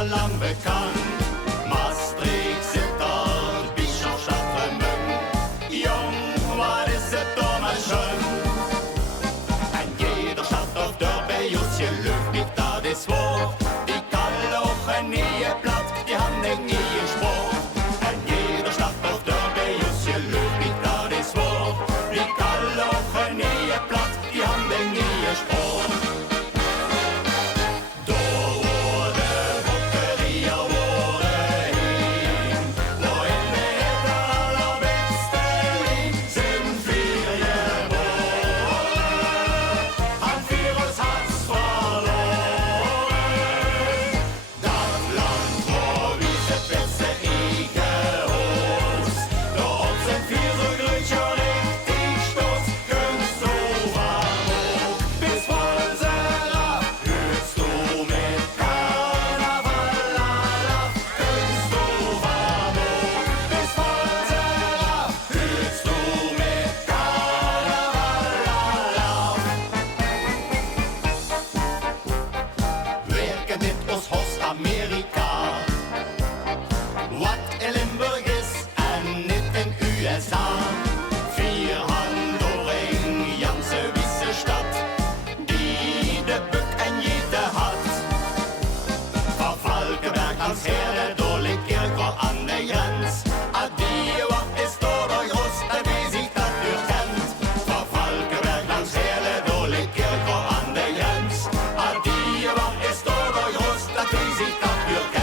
schon lang bekannt. Maastricht, Sittard, Bischof, Stadtvermögen. Jung, war ist es damals schon. In jeder Stadt auf der Bejusje Löw liegt da das Wort. Die kann auch ein nie platt, die haben den nie Sport. In jeder Stadt auf der Bejusje Löw liegt da das Wort. Die kann auch ein nie platt, die haben den nie Sport. Amerika. Wat in Limburg is en niet in USA. Vier Handoring, ganze wisse Stadt, die de Bück en jede hat. Van Valkenberg ans Herde, da liegt Kirchhoff an der Grenz. Die Wacht ist da groß, wie sich das durchkennt. Van Valkenberg ans Herde, da liegt Kirchhoff an der Grenz. Die Wacht ist da groß, wie sich das durchkennt.